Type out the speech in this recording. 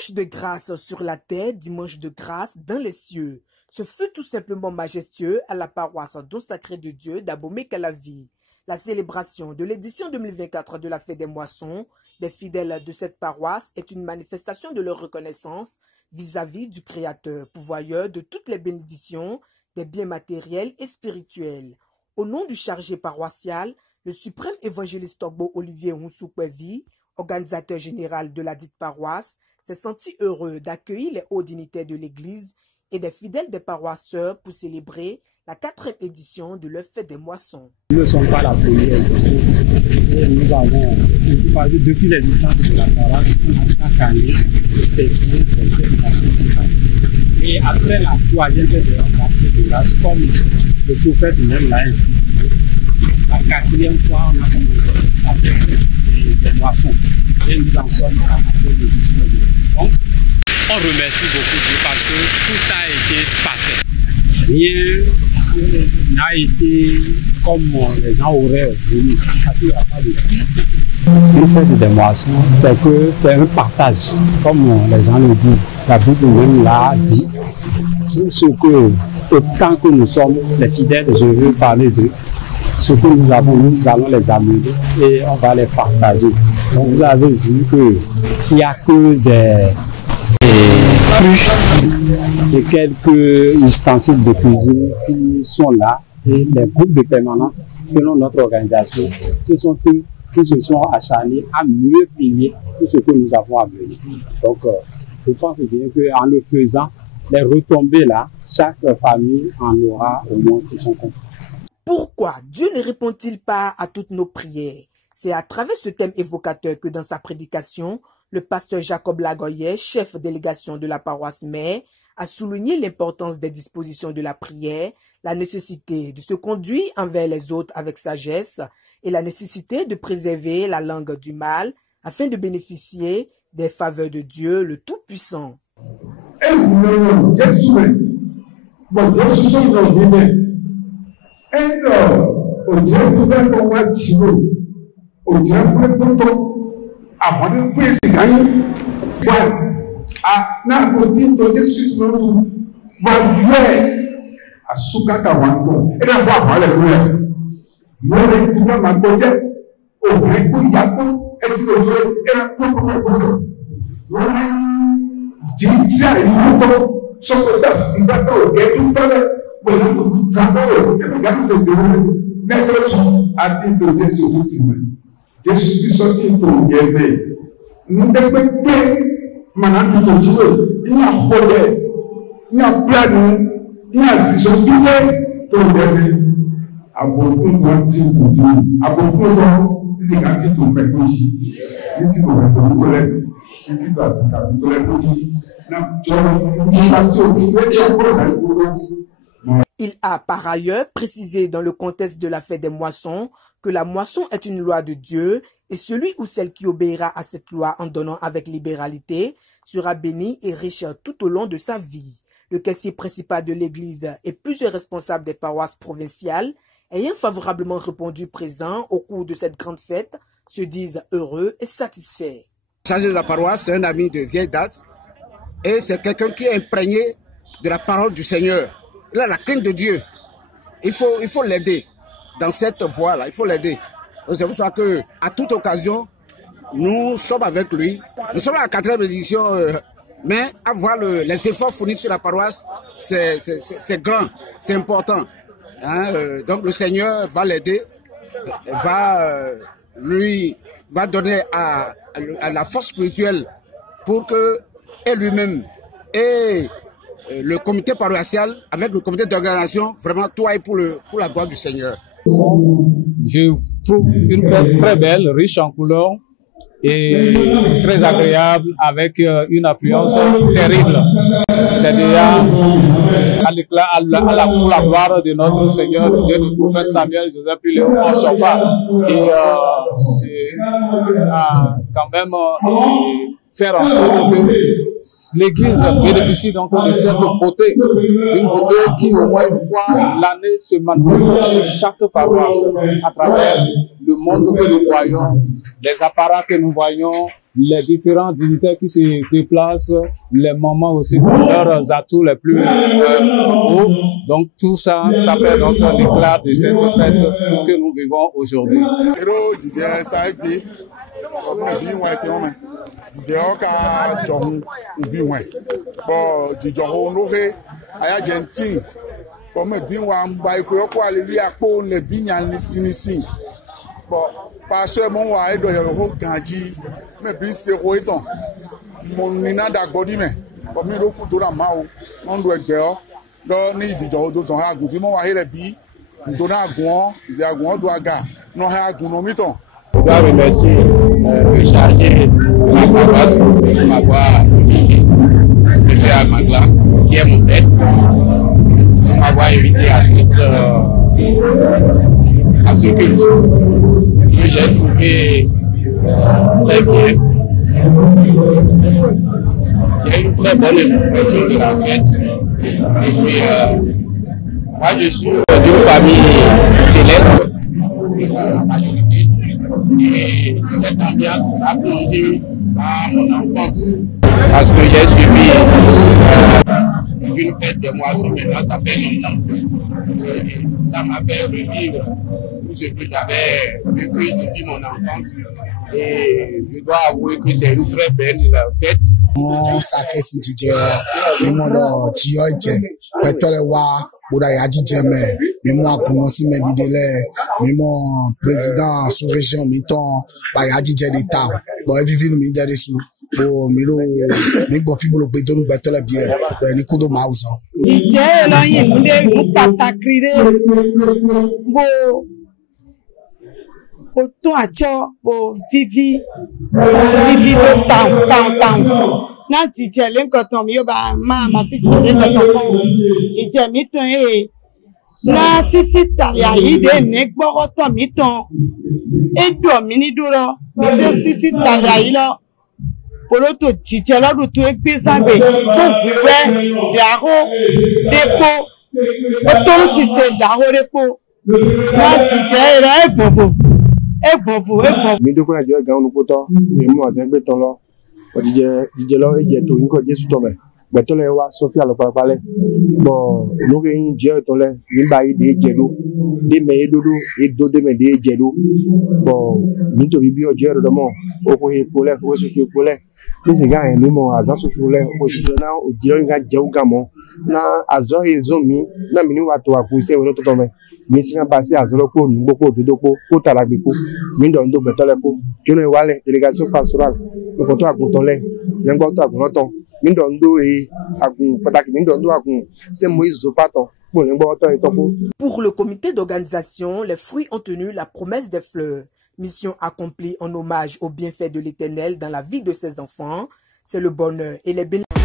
Dimanche de grâce sur la terre, dimanche de grâce dans les cieux. Ce fut tout simplement majestueux à la paroisse Don Sacré de Dieu d'Abomey-Calavi. La célébration de l'édition 2024 de la Fête des Moissons des fidèles de cette paroisse est une manifestation de leur reconnaissance vis-à-vis du Créateur, pourvoyeur de toutes les bénédictions, des biens matériels et spirituels. Au nom du chargé paroissial, le suprême évangéliste Togbo Olivier Roussou-Kwevi, organisateur général de la dite paroisse, s'est senti heureux d'accueillir les hauts dignitaires de l'Église et des fidèles des paroisseurs pour célébrer la 4e édition de leur Fête des Moissons. Nous ne sommes pas la première. Nous avons, depuis les naissances de la paroisse, on a chaque année effectué des fêtes. Et après la 3e fête de grâce, comme le prophète même l'a institué, la 4e fois, on a commencé à faire des moissons. Et nous en sommes à la 4e édition. Donc, on remercie beaucoup Dieu parce que tout a été parfait. Rien n'a été comme les gens auraient voulu. Une fête des moissons, c'est que c'est un partage, comme les gens le disent. La Bible même l'a dit. Tout ce que, autant que nous sommes les fidèles, je veux parler d'eux. Ce que nous avons, nous allons les amener et on va les partager. Donc vous avez vu qu'il n'y a que des fruits et quelques ustensiles de cuisine qui sont là. Et les groupes de permanence, selon notre organisation, ce sont eux qui se sont acharnés à mieux payer tout ce que nous avons amené. Donc, je pense bien qu'en le faisant, les retombées là, chaque famille en aura au moins tout son compte. Pourquoi Dieu ne répond-il pas à toutes nos prières? C'est à travers ce thème évocateur que dans sa prédication, le pasteur Jacob Lagoyet, chef délégation de la paroisse mère, a souligné l'importance des dispositions de la prière, la nécessité de se conduire envers les autres avec sagesse et la nécessité de préserver la langue du mal afin de bénéficier des faveurs de Dieu le Tout-Puissant. Asukata wango ena bo hallelujah mo le tuba magoje o re ko yago eti ojo era to ko se mo le jinja imuto so ko da fi bata o ge tu tole bo le to tabo e be ga to do metro ati to Jesu Kristo Jesu Kristo ti to yebe ndegbe mana to jiwe ina hole ina plan ní àṣìṣe gbígbé tó bẹ̀rẹ̀ àbòkún tó ti tòjú àbòkún tó títí ká tí tó pẹ̀ tó ṣí títí tó pẹ̀ tó tó lẹ́nu títí tó àṣìkà tó lẹ́nu tó náà jọ nípa sí òfin lẹ́jọ́ fún ìgbàgbọ́. Il a par ailleurs précisé dans le contexte de la Fête des Moissons que la moisson est une loi de Dieu et celui ou celle qui obéira à cette loi en donnant avec libéralité sera béni et riche tout au long de sa vie. Le caissier principal de l'Église et plusieurs responsables des paroisses provinciales ayant favorablement répondu présents au cours de cette grande fête se disent heureux et satisfaits. Le chargé de la paroisse, c'est un ami de vieille date et c'est quelqu'un qui est imprégné de la parole du Seigneur. Il a la crainte de Dieu. Il faut l'aider dans cette voie-là, il faut l'aider. C'est pour ça qu'à toute occasion, nous sommes avec lui. Nous sommes à la 4e édition. Mais avoir les efforts fournis sur la paroisse, c'est grand, c'est important. Hein? Donc le Seigneur va l'aider, va donner à la force spirituelle pour que et lui-même et le comité paroissial, avec le comité d'organisation, vraiment tout aille pour la gloire du Seigneur. Je trouve une fête très belle, riche en couleurs, et très agréable avec une affluence terrible. C'est déjà pour la gloire de notre Seigneur, Dieu, le prophète Samuel, Joseph, puis le Chauffard, qui a quand même faire en sorte que l'Église bénéficie donc de cette beauté, une beauté qui au moins une fois l'année se manifeste sur chaque paroisse à travers le monde que nous voyons, les apparats que nous voyons, les différents dignitaires qui se déplacent, les moments aussi de leurs atouts les plus hauts. Donc tout ça, ça fait donc l'éclat de cette fête que nous vivons aujourd'hui. Parce que mon wa edo yoro ganji me bi se ro itan mo ni na da gbodi me o mi ro ku do ra ma o mo ndo egbe o do ni idijo do son agun fi mo wa here bi do na agun ze agun do aga no ha agun no mi tan. Je dois remercier le chargé de la paroisse de m'avoir invité, M. Amagla, qui est mon maître, m'avoir invité à ce culte. J'ai trouvé très bien. J'ai une très bonne impression de la fête. Et puis, moi, je suis d'une famille céleste, la majorité. Et cette ambiance m'a plongé dans mon enfance. Parce que j'ai suivi une fête de moissons, maintenant ça fait longtemps. Et ça m'a fait revivre tout ce que j'avais vécu depuis mon enfance. Et je dois avouer que c'est une très belle fête. Mon sacré Sintidier, mon Dieu, Petalewa, Boudaya Djemé, mon Kounossi Medidele, mon président sous-région Miton, Bayadi Djedita, bon, vivre nous m'aider dessous. Bon, Milo, mais bon, fibre le béton, nous battons la bière, les coups de mouse. Didier, là, il nous pas t'accrire. Bon. Autant à tio, bon, vivi de temps. Na Didier, l'encoton, mieux, bah, ma si Didier, l'encoton, Didier, miton, na sisi talia, ide, nek, boroton, miton, et domini duro, mais sisi talia, il a, pour l'autre, Didier, là, où tu es pésambe, pour bouver, d'aro, dépôt, autant si c'est d'aro, dépôt, na Didier, là, est pour vous. Mi do kuna jọ gan nupoto mi mo ase gbe ton lo o dije lo eje to nko Jésù to me gbe to le wa Sofia lo papale bon no ke yin je to le ni ba yi de je do de me dodo e do de me de je do bon mi to bi o je ro mo o ko e pole o so pole ni se ga en ni mo aza so le o so na o je ro ga je o ga mo na azo e zo mi na mi ni wa to aku se wo to me mi si passé à Zolopo, Ngboko, Dodopo, Kotalabiko, Mindondo, Betalepo, Jono Wale, délégation pastorale, le comptoir à Contolé, Yangoto à Gonton, Mindondo et Patak Mindondo à Gon, c'est Moïse Zopaton, pour Yangoto et Topo. Pour le comité d'organisation, les fruits ont tenu la promesse des fleurs. Mission accomplie en hommage aux bienfaits de l'Éternel dans la vie de ses enfants, c'est le bonheur et les bénédictions.